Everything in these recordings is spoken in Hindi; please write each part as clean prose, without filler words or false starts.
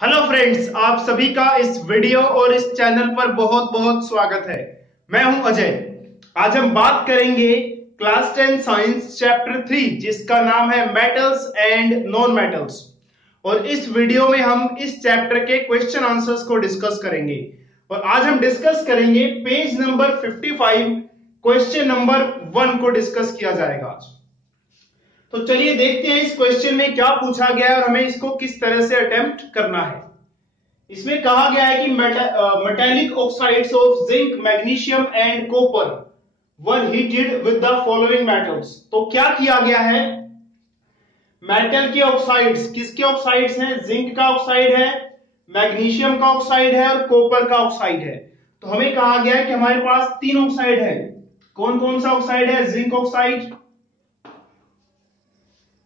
हेलो फ्रेंड्स, आप सभी का इस वीडियो और इस चैनल पर बहुत बहुत स्वागत है। मैं हूं अजय। आज हम बात करेंगे क्लास 10 साइंस चैप्टर 3 जिसका नाम है मेटल्स एंड नॉन मेटल्स। और इस वीडियो में हम इस चैप्टर के क्वेश्चन आंसर्स को डिस्कस करेंगे। और आज हम डिस्कस करेंगे पेज नंबर 55 क्वेश्चन नंबर 1 को डिस्कस किया जाएगा आज। तो चलिए देखते हैं इस क्वेश्चन में क्या पूछा गया है और हमें इसको किस तरह से अटेम्प्ट करना है। इसमें कहा गया है कि metallic oxides of zinc, magnesium and copper were heated with the following metals. तो क्या किया गया है, मेटल के ऑक्साइड्स, किसके ऑक्साइड्स हैं? जिंक का ऑक्साइड है, मैग्नीशियम का ऑक्साइड है और कॉपर का ऑक्साइड है। तो हमें कहा गया है कि हमारे पास तीन ऑक्साइड है। कौन कौन सा ऑक्साइड है? जिंक ऑक्साइड,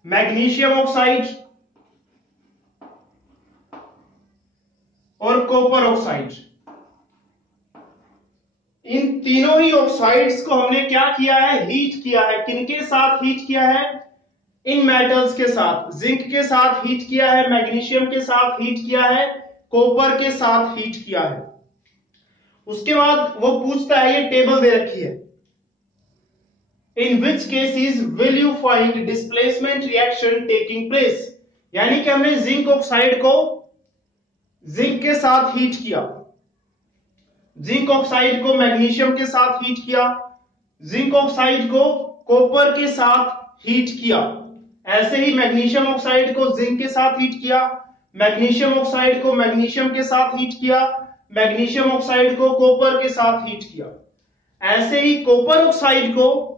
मैग्नीशियम ऑक्साइड और कॉपर ऑक्साइड। इन तीनों ही ऑक्साइड्स को हमने क्या किया है? हीट किया है। किनके साथ हीट किया है? इन मेटल्स के साथ। जिंक के साथ हीट किया है, मैग्नीशियम के साथ हीट किया है, कॉपर के साथ हीट किया है। उसके बाद वो पूछता है, ये टेबल दे रखी है, in which cases will you find displacement reaction taking place. यानी कि हमने जिंक ऑक्साइड को जिंक के साथ हीट किया, जिंक ऑक्साइड को मैग्नीशियम के साथ हीट किया, जिंक ऑक्साइड को कॉपर के साथ हीट किया। ऐसे ही मैग्नीशियम ऑक्साइड को जिंक के साथ हीट किया, मैग्नीशियम ऑक्साइड को मैग्नीशियम के साथ हीट किया, मैग्नीशियम ऑक्साइड को कॉपर के साथ हीट किया। ऐसे ही कॉपर ऑक्साइड को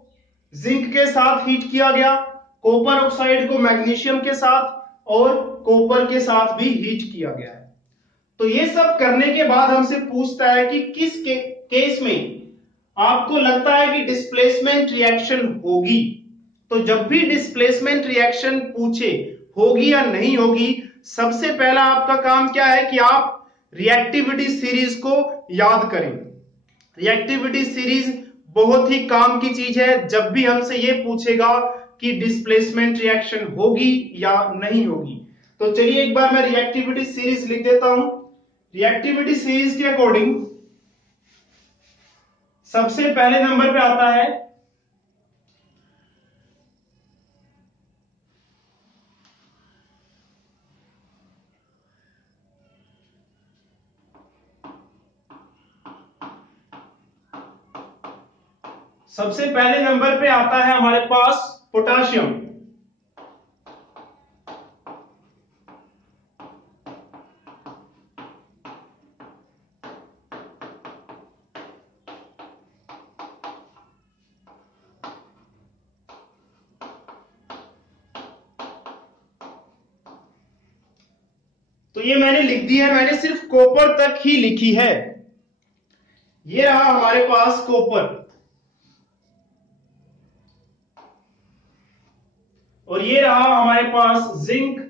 जिंक के साथ हीट किया गया, कॉपर ऑक्साइड को मैग्नीशियम के साथ और कॉपर के साथ भी हीट किया गया है। तो ये सब करने के बाद हमसे पूछता है कि किस केस में आपको लगता है कि डिस्प्लेसमेंट रिएक्शन होगी। तो जब भी डिस्प्लेसमेंट रिएक्शन पूछे होगी या नहीं होगी, सबसे पहला आपका काम क्या है कि आप रिएक्टिविटी सीरीज को याद करें। रिएक्टिविटी सीरीज बहुत ही काम की चीज है जब भी हमसे ये पूछेगा कि डिस्प्लेसमेंट रिएक्शन होगी या नहीं होगी। तो चलिए एक बार मैं रिएक्टिविटी सीरीज लिख देता हूं। रिएक्टिविटी सीरीज के अकॉर्डिंग सबसे पहले नंबर पे आता है हमारे पास पोटाशियम। तो ये मैंने लिख दी है, मैंने सिर्फ कॉपर तक ही लिखी है। ये रहा हमारे पास कॉपर और ये रहा हमारे पास जिंक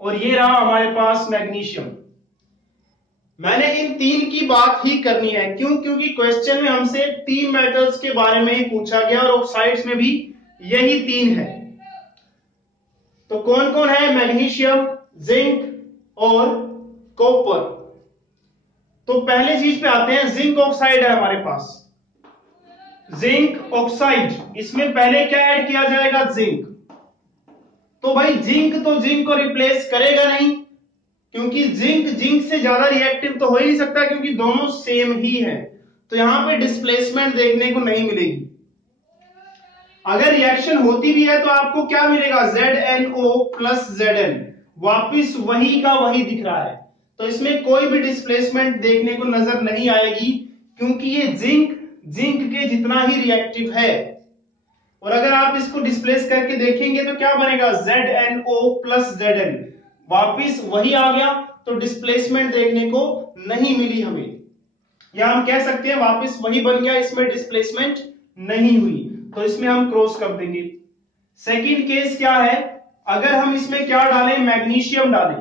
और ये रहा हमारे पास मैग्नीशियम। मैंने इन तीन की बात ही करनी है। क्यों? क्योंकि क्वेश्चन में हमसे तीन मेटल्स के बारे में ही पूछा गया और ऑक्साइड्स में भी यही तीन है। तो कौन कौन है? मैग्नीशियम, जिंक और कॉपर। तो पहले चीज पे आते हैं, जिंक ऑक्साइड है हमारे पास। जिंक ऑक्साइड, इसमें पहले क्या ऐड किया जाएगा? जिंक। तो भाई जिंक तो जिंक को रिप्लेस करेगा नहीं, क्योंकि जिंक से ज्यादा रिएक्टिव तो हो ही नहीं सकता, क्योंकि दोनों सेम ही है। तो यहां पे डिस्प्लेसमेंट देखने को नहीं मिलेगी। अगर रिएक्शन होती भी है तो आपको क्या मिलेगा? ZnO प्लस Zn, वापिस वही का वही दिख रहा है। तो इसमें कोई भी डिस्प्लेसमेंट देखने को नजर नहीं आएगी, क्योंकि ये जिंक के जितना ही रिएक्टिव है। और अगर आप इसको डिस्प्लेस करके देखेंगे तो क्या बनेगा? ZnO प्लस Zn, वापिस वही आ गया। तो डिस्प्लेसमेंट देखने को नहीं मिली हमें, या हम कह सकते हैं वापिस वही बन गया, इसमें डिस्प्लेसमेंट नहीं हुई। तो इसमें हम क्रॉस कर देंगे। सेकंड केस क्या है? अगर हम इसमें क्या डालें? मैग्नीशियम डालें।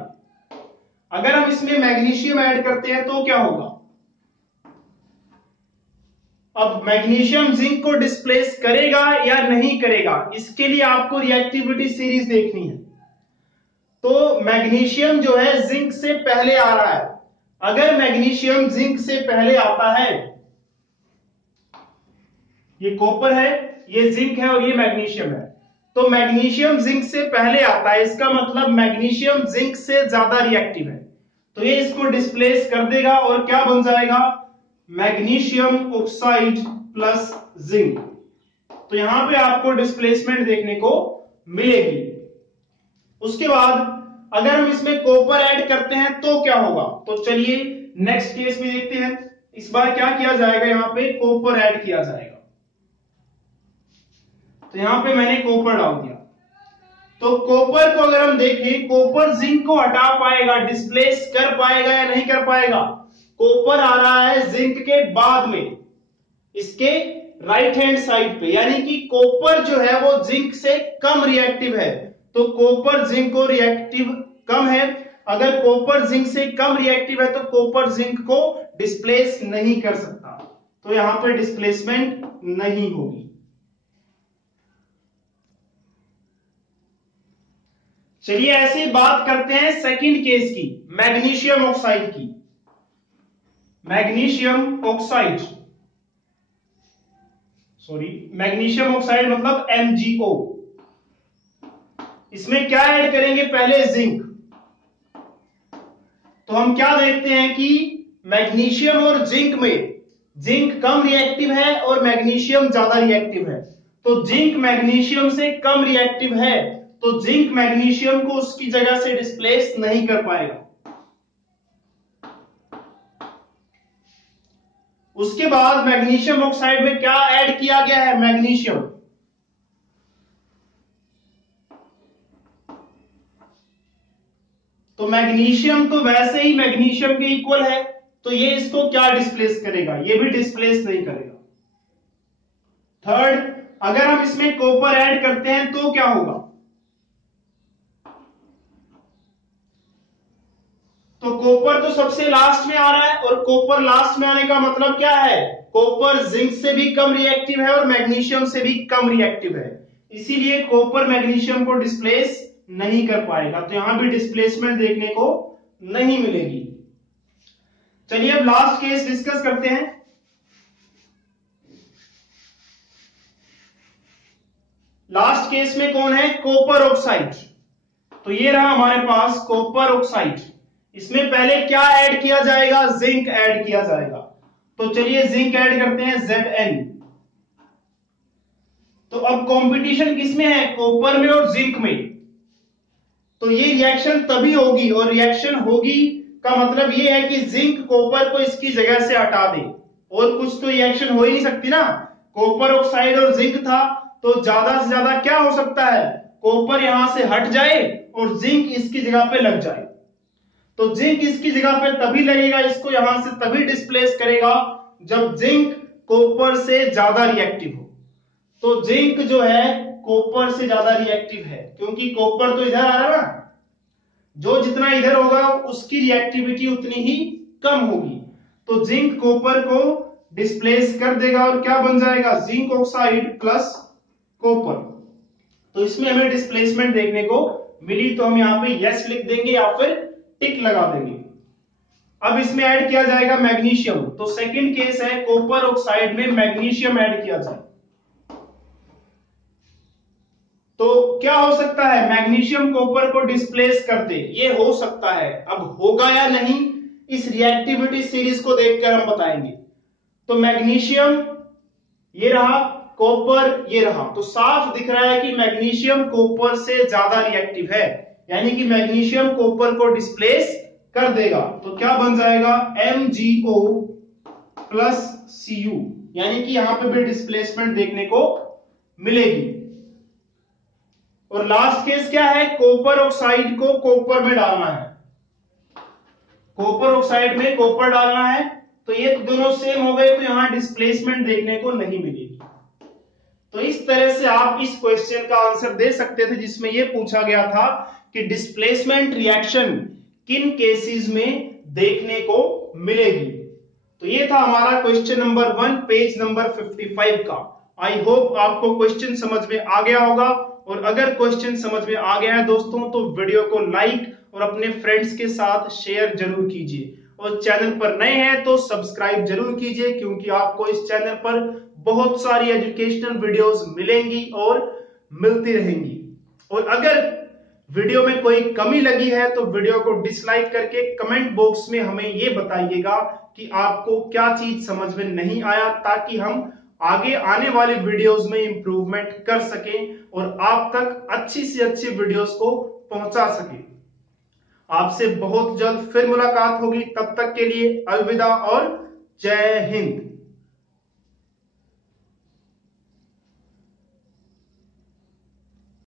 अगर हम इसमें मैग्नीशियम ऐड करते हैं तो क्या होगा? अब मैग्नीशियम जिंक को डिस्प्लेस करेगा या नहीं करेगा, इसके लिए आपको रिएक्टिविटी सीरीज देखनी है। तो मैग्नीशियम जो है जिंक से पहले आ रहा है। अगर मैग्नीशियम जिंक से पहले आता है, ये कॉपर है, ये जिंक है और ये मैग्नीशियम है, तो मैग्नीशियम जिंक से पहले आता है, इसका मतलब मैग्नीशियम जिंक से ज्यादा रिएक्टिव है, तो ये इसको डिस्प्लेस कर देगा और क्या बन जाएगा, मैग्नीशियम ऑक्साइड प्लस जिंक। तो यहां पे आपको डिस्प्लेसमेंट देखने को मिलेगी। उसके बाद अगर हम इसमें कॉपर ऐड करते हैं तो क्या होगा, तो चलिए नेक्स्ट केस में देखते हैं। इस बार क्या किया जाएगा, यहां पे कॉपर ऐड किया जाएगा। तो यहां पे मैंने कॉपर डाल दिया। तो कॉपर को अगर हम देखें, कॉपर जिंक को हटा पाएगा, डिस्प्लेस कर पाएगा या नहीं कर पाएगा। कॉपर आ रहा है जिंक के बाद में, इसके राइट हैंड साइड पे, यानी कि कॉपर जो है वो जिंक से कम रिएक्टिव है। तो कॉपर जिंक को रिएक्टिव कम है। अगर कॉपर जिंक से कम रिएक्टिव है तो कॉपर जिंक को डिस्प्लेस नहीं कर सकता, तो यहां पर डिस्प्लेसमेंट नहीं होगी। चलिए ऐसी बात करते हैं सेकंड केस की, मैग्नीशियम ऑक्साइड की। मैग्नीशियम ऑक्साइड, मैग्नीशियम ऑक्साइड मतलब MgO। इसमें क्या ऐड करेंगे, पहले जिंक। तो हम क्या देखते हैं कि मैग्नीशियम और जिंक में जिंक कम रिएक्टिव है और मैग्नीशियम ज्यादा रिएक्टिव है। तो जिंक मैग्नीशियम से कम रिएक्टिव है, तो जिंक मैग्नीशियम को उसकी जगह से डिस्प्लेस नहीं कर पाएगा। उसके बाद मैग्नीशियम ऑक्साइड में क्या ऐड किया गया है, मैग्नीशियम। तो मैग्नीशियम तो वैसे ही मैग्नीशियम के इक्वल है, तो ये इसको क्या डिस्प्लेस करेगा, ये भी डिस्प्लेस नहीं करेगा। थर्ड, अगर हम इसमें कॉपर ऐड करते हैं तो क्या होगा, तो कॉपर तो सबसे लास्ट में आ रहा है, और कॉपर लास्ट में आने का मतलब क्या है, कॉपर जिंक से भी कम रिएक्टिव है और मैग्नीशियम से भी कम रिएक्टिव है, इसीलिए कॉपर मैग्नीशियम को डिस्प्लेस नहीं कर पाएगा। तो यहां भी डिस्प्लेसमेंट देखने को नहीं मिलेगी। चलिए अब लास्ट केस डिस्कस करते हैं। लास्ट केस में कौन है, कॉपर ऑक्साइड। तो ये रहा हमारे पास कॉपर ऑक्साइड। इसमें पहले क्या ऐड किया जाएगा, जिंक ऐड किया जाएगा। तो चलिए जिंक ऐड करते हैं, Zn। तो अब कंपटीशन किसमें है, कॉपर में और जिंक में। तो ये रिएक्शन तभी होगी, और रिएक्शन होगी का मतलब ये है कि जिंक कॉपर को इसकी जगह से हटा दे, और कुछ तो रिएक्शन हो ही नहीं सकती ना। कॉपर ऑक्साइड और जिंक था, तो ज्यादा से ज्यादा क्या हो सकता है, कॉपर यहां से हट जाए और जिंक इसकी जगह पे लग जाए। तो जिंक इसकी जगह पे तभी लगेगा, इसको यहां से तभी डिस्प्लेस करेगा जब जिंक कॉपर से ज्यादा रिएक्टिव हो। तो जिंक जो है कॉपर से ज्यादा रिएक्टिव है, क्योंकि कॉपर तो इधर आ रहा है ना, जो जितना इधर होगा उसकी रिएक्टिविटी उतनी ही कम होगी। तो जिंक कॉपर को डिस्प्लेस कर देगा और क्या बन जाएगा, जिंक ऑक्साइड प्लस कॉपर। तो इसमें हमें डिस्प्लेसमेंट देखने को मिली, तो हम यहां पे यस लिख देंगे या फिर टिक लगा देंगे। अब इसमें ऐड किया जाएगा मैग्नीशियम। तो सेकंड केस है, कॉपर ऑक्साइड में मैग्नीशियम ऐड किया जाए। तो क्या हो सकता है, मैग्नीशियम कॉपर को डिस्प्लेस कर दे, ये हो सकता है। अब होगा या नहीं, इस रिएक्टिविटी सीरीज को देखकर हम बताएंगे। तो मैग्नीशियम ये रहा, कॉपर ये रहा, तो साफ दिख रहा है कि मैग्नीशियम कॉपर से ज्यादा रिएक्टिव है, यानी कि मैग्नीशियम कॉपर को डिस्प्लेस कर देगा। तो क्या बन जाएगा, MgO प्लस Cu, यानी कि यहां पे भी डिस्प्लेसमेंट देखने को मिलेगी। और लास्ट केस क्या है, कॉपर ऑक्साइड को कॉपर में डालना है, कॉपर ऑक्साइड में कॉपर डालना है। तो ये दोनों सेम हो गए, तो यहां डिस्प्लेसमेंट देखने को नहीं मिलेगी। तो इस तरह से आप इस क्वेश्चन का आंसर दे सकते थे, जिसमें यह पूछा गया था कि डिस्प्लेसमेंट रिएक्शन किन केसेस में देखने को मिलेगी। तो ये था हमारा क्वेश्चन नंबर 1 पेज नंबर 55 का। आई होप आपको क्वेश्चन समझ में आ गया होगा, और अगर क्वेश्चन समझ में आ गया है दोस्तों, तो वीडियो को लाइक और अपने फ्रेंड्स के साथ शेयर जरूर कीजिए। और चैनल पर नए हैं तो सब्सक्राइब जरूर कीजिए, क्योंकि आपको इस चैनल पर बहुत सारी एजुकेशनल वीडियोस मिलेंगी और मिलती रहेंगी। और अगर वीडियो में कोई कमी लगी है तो वीडियो को डिसलाइक करके कमेंट बॉक्स में हमें ये बताइएगा कि आपको क्या चीज समझ में नहीं आया, ताकि हम आगे आने वाली वीडियोस में इंप्रूवमेंट कर सकें और आप तक अच्छी से अच्छी वीडियोस को पहुंचा सकें। आपसे बहुत जल्द फिर मुलाकात होगी, तब तक के लिए अलविदा और जय हिंद।